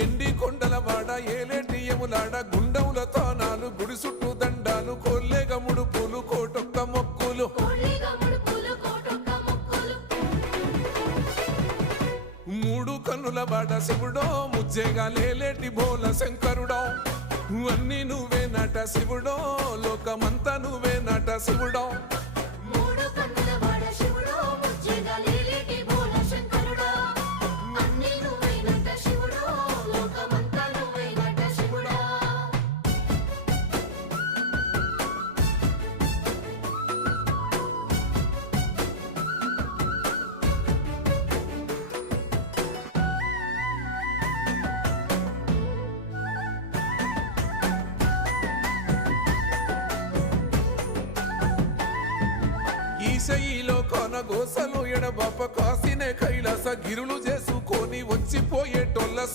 ఎండి కొండల వాడ ఏలేటియములాడ గుండముల తానాలు గుడి చుట్టూ దండాలు కొల్లేగ ముడుపులు కోటొక్క మొక్కులు మూడు కన్నుల వాడ శివుడో ముజ్జేగా లేలేటి బోల శంకరుడో అన్ని నువ్వే నట శివుడో లోకమంతా నువ్వే నట శివుడో ఈశయిలో కొనగోసలు ఎడబాప కాసినే కైలాస గిరులు చేసుకొని వచ్చిపోయేటోళ్ళ